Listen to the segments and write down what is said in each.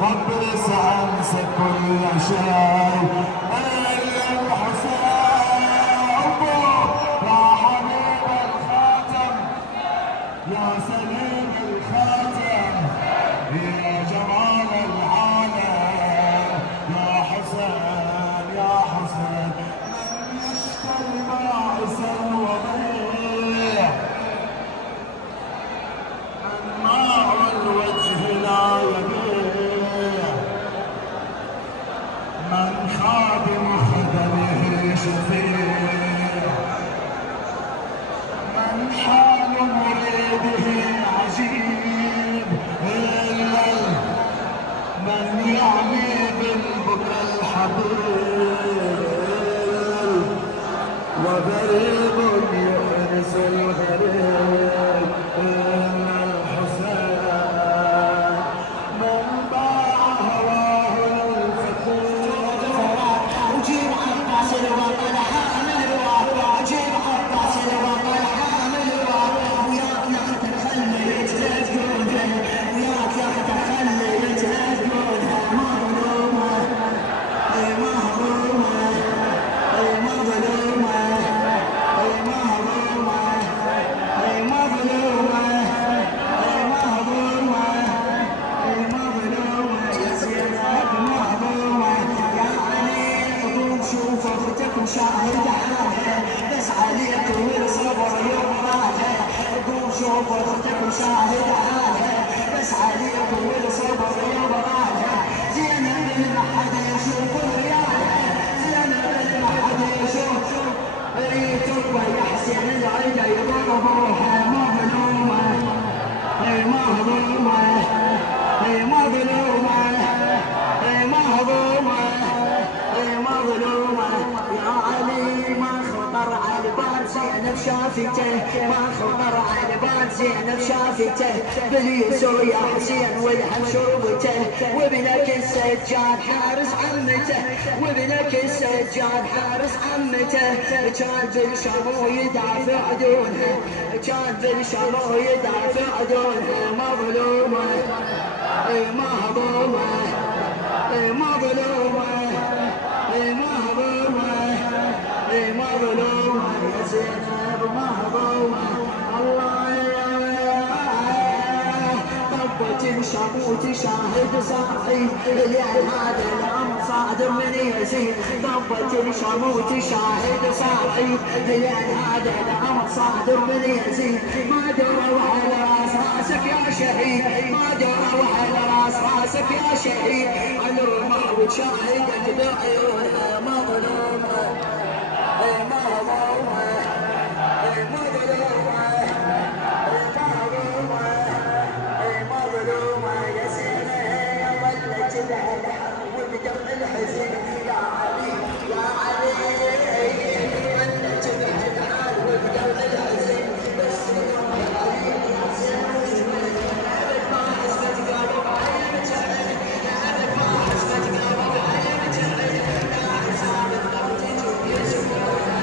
فابرس انسى كل شيء. الحسين يا حبيب الخاتم يا سليم الخاتم يا جمال العالم يا حسين يا حسين. من يشتري بائسا وضيع أنماع الوجه لا يبيع. من خادم خدمه شفيع. من حال مريده عجيب. إلا من يعمي بالبكى الحبيب وغريب يؤنس الغريب. إلا الحسين من باع هواه الفقير. وجيب عباس الوطن حامل الواقع. جيب عباس الوطن حامل الواقع. وياك ناخذ خليت لجودها. وياك ناخذ خليت لجودها. مظلومة مهضومة مظلومة مهضومة مظلومة مهضومة مظلومة يا زينب مهضومة. يا علي قوم شوف اختك مشاهد حالها. بس عليك والصبر يمراتها. قوم شوف اختك مشاهد حالها. بس عليك والصبر يمراتها. زينب ما حدا يشوف ريالها. زينب ما حدا يشوف ريتك يا حسين العيد يضربوها. مظلومة مهضومة مظلومة مهضومة مظلومة. يا علي ما خطر على بال زينب شافته. ما خطر على بال زينب شافته. باليسر يا حسين والهم شربته. وابنك السجاد حارس عمته. وابنك السجاد حارس عمته. كان بالشام يدافع دونها. كان بالشام يدافع دونها. مظلومة مهضومة مظلومة مهضومة مظلومة يا زينب مهضومة. الله طبت شموت شاهد صاحي. لأن هذا الأمر صادر من يزيد. طبت شموت شاهد صاحي. لأن هذا الأمر صادر من يزيد. ما دروا على راس راسك يا شهيد. ما دروا على راس راسك يا شهيد. عن الرمح وشاهدت بعيونها. مظلومة مظلومة مظلومة مظلومة يا زينب. ظلت الهلع وبدم الحزن. يا علي يا علي ظلت الهلع وبدم الحزن. بس يا علي يا زينب أبد ما حسبت قلب علي متعب. أبد ما حسبت قلب علي متعب. يا حساب الضغط يسمعها.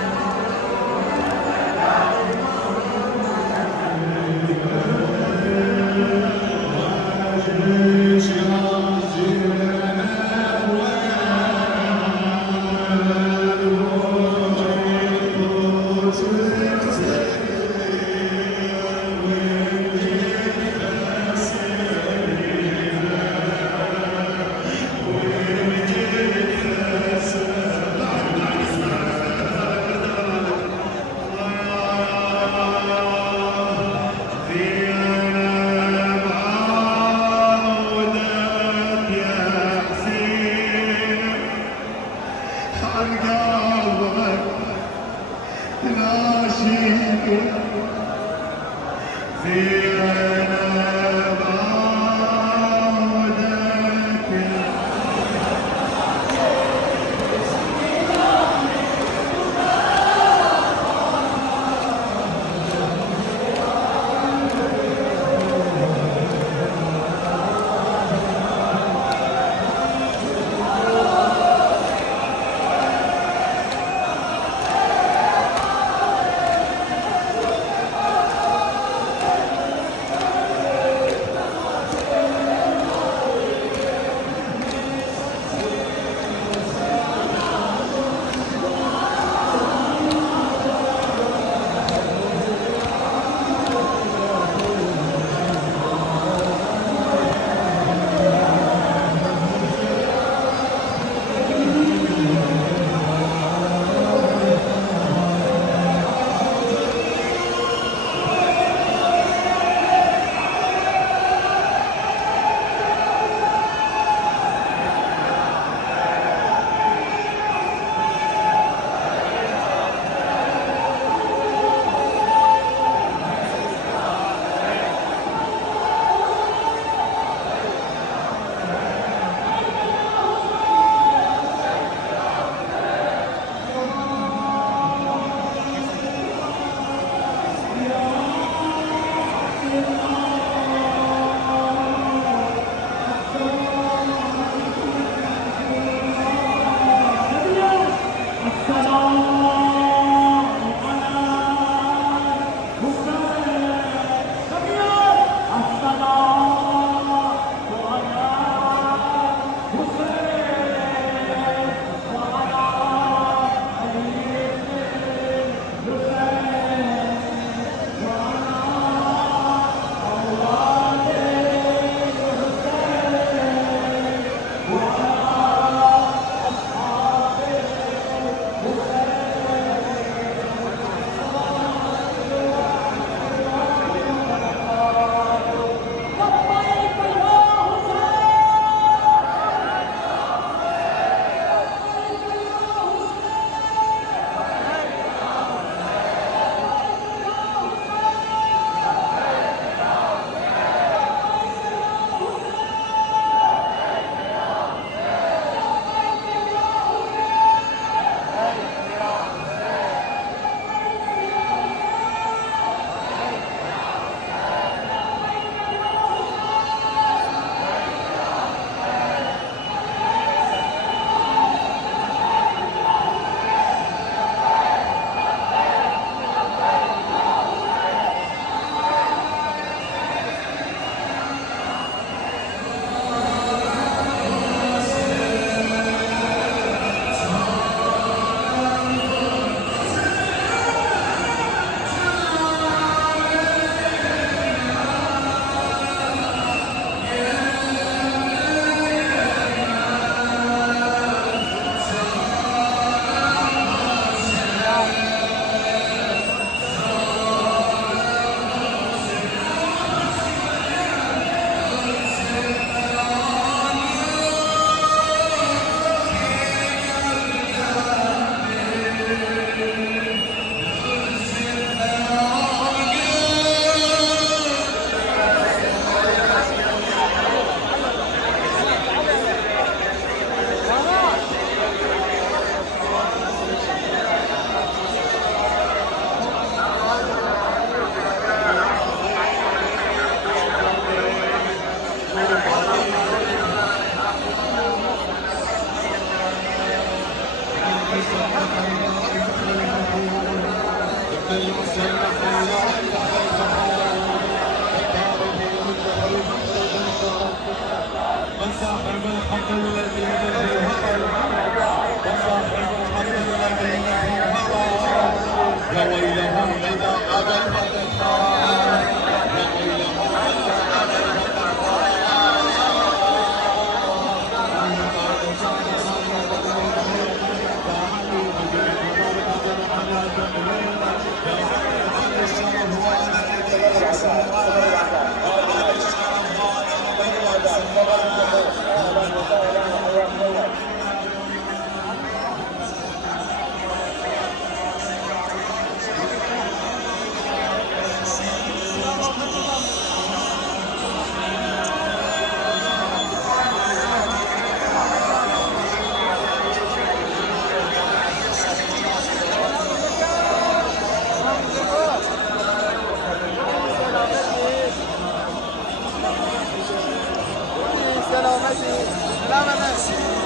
سلام عليك.